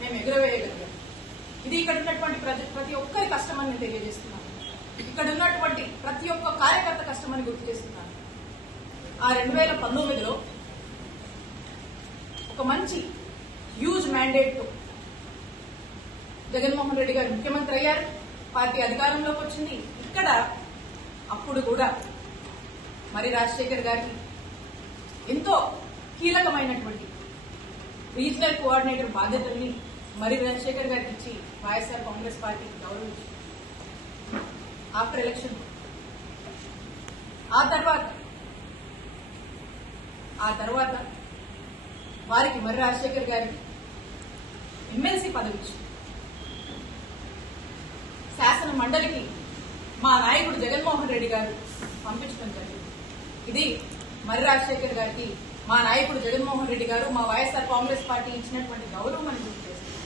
మేము ఎగురవేయగలిగాం. ఇది ఇక్కడ ఉన్నటువంటి ప్రతి ఒక్కరి కష్టమని నేను తెలియజేస్తున్నాను. ఇక్కడ ఉన్నటువంటి ప్రతి ఒక్క కార్యకర్త కష్టమని గుర్తు చేస్తున్నాను. ఆ 2019లో ఒక మంచి హ్యూజ్ మ్యాండేట్ తో జగన్మోహన్ రెడ్డి గారు ముఖ్యమంత్రి అయ్యారు. పార్టీ అధికారంలోకి వచ్చింది. ఇక్కడ అప్పుడు కూడా మరి రాజశేఖర్ గారికి ఎంతో కీలకమైనటువంటి రీజనల్ కోఆర్డినేటర్ బాధ్యతల్ని మరి రాజశేఖర్ గారికి ఇచ్చి వైఎస్ఆర్ కాంగ్రెస్ పార్టీకి గౌరవించింది. ఆఫ్టర్ ఎలక్షన్ ఆ తర్వాత వారికి మరి రాజశేఖర్ గారికి ఎమ్మెల్సీ పదవి ఇచ్చింది. శాసన మండలికి మా నాయకుడు జగన్మోహన్ రెడ్డి గారు పంపించడం జరిగింది. ఇది మరి రాజశేఖర్ గారికి మా నాయకుడు జగన్మోహన్ రెడ్డి గారు మా వైఎస్ఆర్ కాంగ్రెస్ పార్టీ ఇచ్చినటువంటి గౌరవం అని గుర్తు చేస్తుంది.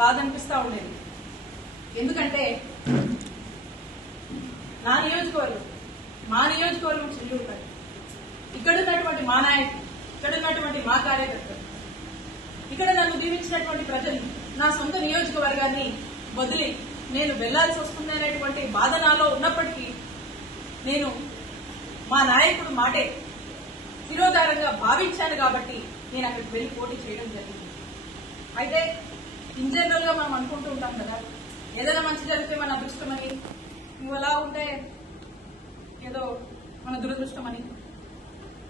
బాధ అనిపిస్తా ఉండేది. ఎందుకంటే మా నియోజకవర్గం చెల్లూరుపల్లి, ఇక్కడ ఉన్నటువంటి మా నాయకులు, ఇక్కడ ఉన్నటువంటి మా కార్యకర్తలు, ఇక్కడ నన్ను దీవించినటువంటి ప్రజలు నా సొంత నియోజకవర్గాన్ని వదిలి నేను వెళ్లాల్సి వస్తుందనేటువంటి బాధ నాలో ఉన్నప్పటికీ నేను మా నాయకుడు మాటే శిరోధారంగా భావించాను కాబట్టి నేను అక్కడికి వెళ్లి పోటీ చేయడం జరిగింది. అయితే ఇన్ జనరల్ గా మనం అనుకుంటూ ఉంటాం కదా, ఏదైనా మంచి జరిగితే మన అదృష్టమని, నువ్వు అలా ఉంటే ఏదో మన దురదృష్టమని.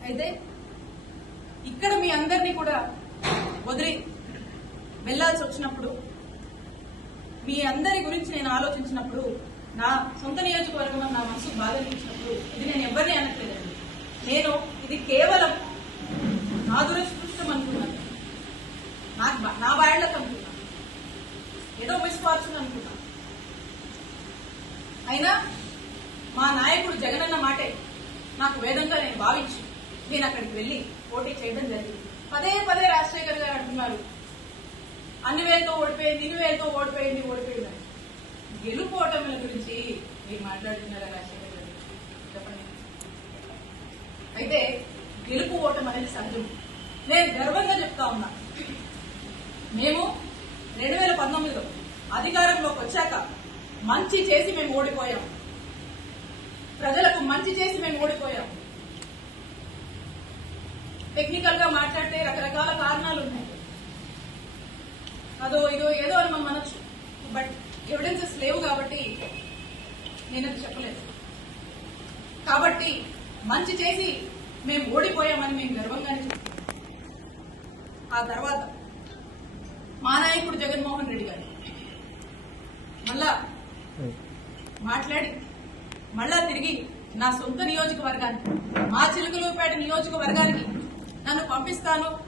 అయితే ఇక్కడ మీ అందరినీ కూడా వదిలి వెళ్లాల్సి వచ్చినప్పుడు, మీ అందరి గురించి నేను ఆలోచించినప్పుడు, నా సొంత నియోజకవర్గంలో నా మనసుకు బాధ అనిపించినప్పుడు, ఇది నేను ఎవరిని అనట్లేదండి, నేను ఇది కేవలం నా దురదృష్టం అనుకున్నాను, నా బాయళ్ళకు అనుకున్నాను, ఏదో మిస్ఫార్చ్యూన్ అనుకున్నాను. అయినా మా నాయకుడు జగనన్న మాటే నాకు వేదంగా నేను భావించి నేను అక్కడికి వెళ్లి పోటీ చేయడం జరిగింది. పదే పదే రాజశేఖర్ గారు అంటున్నారు, అన్ని వేలతో ఓడిపోయింది, ఇన్ని వేలతో ఓడిపోయింది. గెలుపోవటముల గురించి మీరు మాట్లాడుతున్నారా రాజశేఖర్ గారు? చెప్పండి. అయితే గెలుపు ఓటం అనేది సహజం. నేను గర్వంగా చెప్తా ఉన్నా, మేము 2019లో అధికారంలోకి వచ్చాక మంచి చేసి మేము ఓడిపోయాం. ప్రజలకు మంచి చేసి మేము ఓడిపోయాం. టెక్నికల్ గా మాట్లాడితే రకరకాల కారణాలు ఉన్నాయి, అదో ఇదో ఏదో అని మనం అనొచ్చు. బట్ ఎవిడెన్సెస్ లేవు కాబట్టి నేనది చెప్పలేదు. కాబట్టి మంచి చేసి మేము ఓడిపోయామని మేము గర్వంగానే చెప్తాం. ఆ తర్వాత మా నాయకుడు జగన్మోహన్ రెడ్డి గారు మళ్ళా మాట్లాడి మళ్ళా తిరిగి నా సొంత నియోజకవర్గానికి, మా చిలుకలూరుపేట నియోజకవర్గానికి నన్ను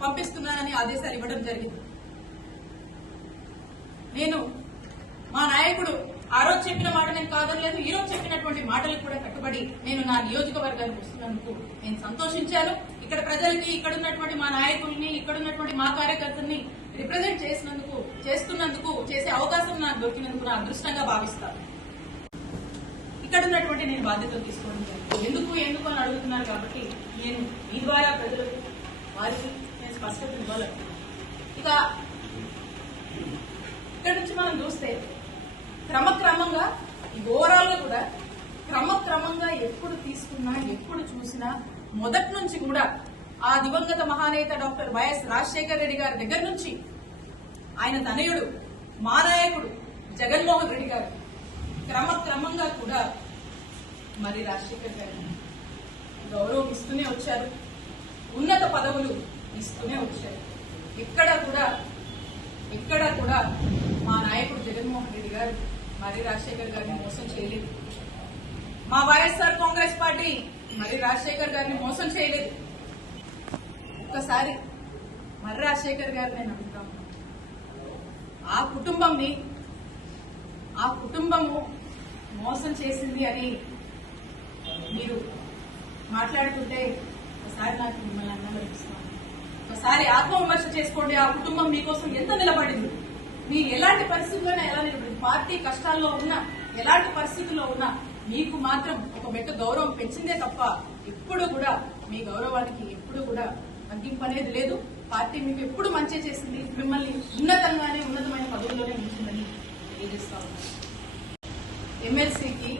పంపిస్తున్నానని ఆదేశాలు ఇవ్వడం జరిగింది. నేను మా నాయకుడు ఆ రోజు చెప్పిన మాట నేను కాదనలేదు, ఈ రోజు చెప్పినటువంటి మాటలకు కూడా కట్టుబడి నేను నా నియోజకవర్గానికి వస్తున్నందుకు నేను సంతోషించాను. ఇక్కడ ప్రజలకి, ఇక్కడ ఉన్నటువంటి మా నాయకుల్ని, ఇక్కడ ఉన్నటువంటి మా కార్యకర్తల్ని రిప్రజెంట్ చేస్తున్నందుకు చేసే అవకాశం నాకు దొరికినందుకు నా అదృష్టంగా భావిస్తాను. ఇక్కడ ఉన్నటువంటి నేను బాధ్యతలు తీసుకోవడం జరిగింది. ఎందుకు అని అడుగుతున్నారు కాబట్టి నేను మీ ద్వారా ప్రజలకు వారికి నేను స్పష్టత ఇవ్వాలనుకున్నాను. ఇక ఇక్కడ నుంచి మనం చూస్తే క్రమక్రమంగా ఓవరాల్ గా కూడా క్రమక్రమంగా ఎప్పుడు తీసుకున్నా, ఎప్పుడు చూసినా మొదటి నుంచి కూడా ఆ దివంగత మహానేత డాక్టర్ వైఎస్ రాజశేఖర్ రెడ్డి గారి దగ్గర నుంచి ఆయన తనయుడు మా నాయకుడు జగన్మోహన్ రెడ్డి గారు క్రమక్రమంగా కూడా మరి రాజశేఖర్ గారిని గౌరవం ఇస్తూనే వచ్చారు, ఉన్నత పదవులు ఇస్తూనే వచ్చారు. ఎక్కడా కూడా మా నాయకుడు జగన్మోహన్ రెడ్డి గారు మరి రాజశేఖర్ గారిని మోసం చేయలేదు. మా వైఎస్ఆర్ కాంగ్రెస్ పార్టీ మరి రాజశేఖర్ గారిని మోసం చేయలేదు. ఒక్కసారి మరి రాజశేఖర్ గారిని నేను అడుగుతాము, ఆ కుటుంబము మోసం చేసింది అని మీరు మాట్లాడుతుంటే ఒకసారి నాకు మిమ్మల్ని అన్నమనిపిస్తాను. ఒకసారి ఆత్మవిమర్శ చేసుకోండి. ఆ కుటుంబం మీకోసం ఎంత నిలబడింది, మీరు ఎలాంటి పరిస్థితుల్లోనే ఎలా నిలబడింది, పార్టీ కష్టాల్లో ఉన్నా, ఎలాంటి పరిస్థితుల్లో ఉన్నా మీకు మాత్రం ఒక మెట్టు గౌరవం పెంచిందే తప్ప ఎప్పుడు కూడా మీ గౌరవానికి ఎప్పుడు కూడా తగ్గింపు అనేది లేదు. పార్టీ మీకు ఎప్పుడు మంచి చేసింది, మిమ్మల్ని ఉన్నతమైన పదవుల్లోనే ఉంచిందని తెలియజేస్తా ఉన్నారు. ఎమ్మెల్సీకి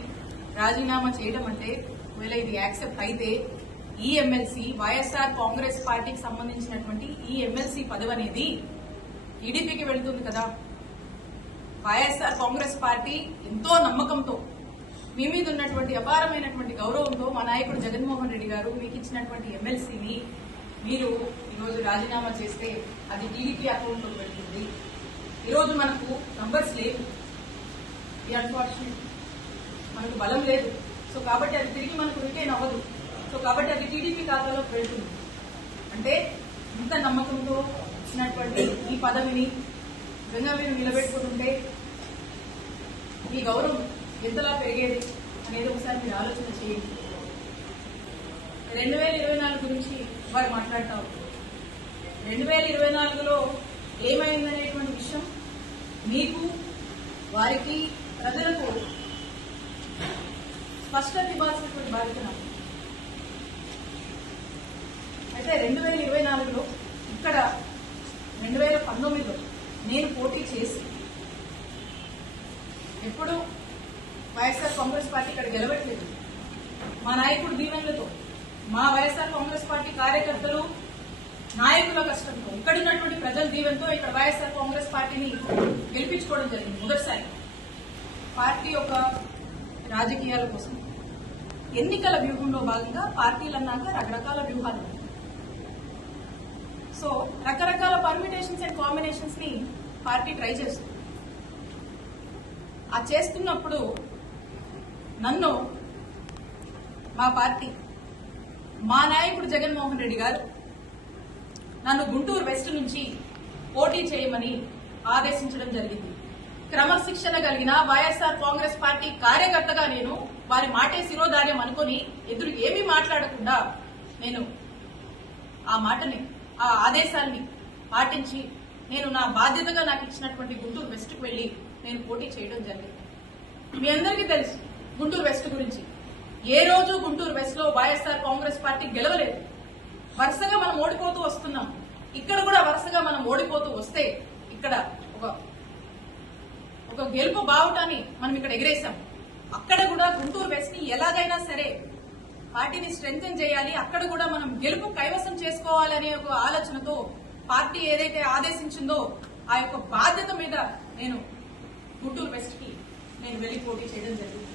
రాజీనామా చేయడం అంటే ఒకవేళ ఇది యాక్సెప్ట్ అయితే ఈ ఎమ్మెల్సీ వైఎస్ఆర్ కాంగ్రెస్ పార్టీకి సంబంధించినటువంటి ఈ ఎమ్మెల్సీ పదవి అనేది టీడీపీకి వెళ్తుంది కదా. వైఎస్ఆర్ కాంగ్రెస్ పార్టీ ఎంతో నమ్మకంతో మీ మీద ఉన్నటువంటి అపారమైనటువంటి గౌరవంతో మా నాయకుడు జగన్మోహన్ రెడ్డి గారు మీకు ఇచ్చినటువంటి ఎమ్మెల్సీని మీరు ఈరోజు రాజీనామా చేస్తే అది టీడీపీ అకౌంట్లో పెడుతుంది. ఈరోజు మనకు నంబర్స్ లేవు, అన్ఫార్చునేట్ మనకు బలం లేదు. సో కాబట్టి అది తిరిగి మనకు రిటైన్ అవ్వదు. సో కాబట్టి అది టీడీపీ ఖాతాలో పెడుతుంది. అంటే ఇంత నమ్మకంతో ఇచ్చినటువంటి ఈ పదవిని నిజంగా మీరు నిలబెట్టుకుంటుంటే ఈ గౌరవం ఎంతలా పెరిగేది అనేది ఒకసారి మీరు ఆలోచన చేయండి. 2024 గురించి వారు మాట్లాడతారు. 2024లో ఏమైందనేటువంటి విషయం మీకు, వారికి, ప్రజలకు స్పష్టత ఇవ్వాల్సినటువంటి బాధ్యత నాకు. అయితే 2024లో ఇక్కడ 2019లో నేను పోటీ చేసి ఎప్పుడు వైఎస్ఆర్ కాంగ్రెస్ పార్టీ ఇక్కడ గెలవట్లేదు. మా నాయకుడు దీవెనలతో, మా వైఎస్ఆర్ కాంగ్రెస్ పార్టీ కార్యకర్తలు నాయకుల కష్టంతో, ఇక్కడున్నటువంటి ప్రజల దీవెనతో ఇక్కడ వైఎస్ఆర్ కాంగ్రెస్ పార్టీని గెలిపించుకోవడం జరిగింది. మొదటిసారి పార్టీ యొక్క రాజకీయాల కోసం ఎన్నికల వ్యూహంలో భాగంగా పార్టీలు అన్నాక రకరకాల వ్యూహాలు. సో రకరకాల పర్మిటేషన్స్ అండ్ కాంబినేషన్స్ ని పార్టీ ట్రై చేస్తుంది. ఆ చేస్తున్నప్పుడు నన్ను మా పార్టీ, మా నాయకుడు జగన్మోహన్ రెడ్డి గారు నన్ను గుంటూరు వెస్ట్ నుంచి పోటీ చేయమని ఆదేశించడం జరిగింది. క్రమశిక్షణ కలిగిన వైఎస్ఆర్ కాంగ్రెస్ పార్టీ కార్యకర్తగా నేను వారి మాటే శిరోధార్యం అనుకుని ఎదురు ఏమీ మాట్లాడకుండా నేను ఆ మాటని, ఆ ఆదేశాన్ని పాటించి నేను నా బాధ్యతగా నాకు ఇచ్చినటువంటి గుంటూరు వెస్ట్కు వెళ్లి నేను పోటీ చేయడం జరిగింది. మీ అందరికీ తెలుసు గుంటూరు వెస్ట్ గురించి. ఏ రోజు గుంటూరు వెస్ట్ లో వైఎస్ఆర్ కాంగ్రెస్ పార్టీ గెలవలేదు. వరుసగా మనం ఓడిపోతూ వస్తున్నాం. ఇక్కడ కూడా వరుసగా మనం ఓడిపోతూ వస్తే ఇక్కడ ఒక గెలుపు బావుటాన్ని మనం ఇక్కడ ఎగిరేశాం. అక్కడ కూడా గుంటూరు వెస్ట్ ని ఎలాగైనా సరే పార్టీని స్ట్రెంగ్తన్ చేయాలి, అక్కడ కూడా మనం గెలుపు కైవసం చేసుకోవాలనే ఒక ఆలోచనతో పార్టీ ఏదైతే ఆదేశించిందో ఆ యొక్క బాధ్యత మీద నేను గుంటూరు వెస్ట్ కి నేను వెళ్లి పోటీ చేయడం జరిగింది.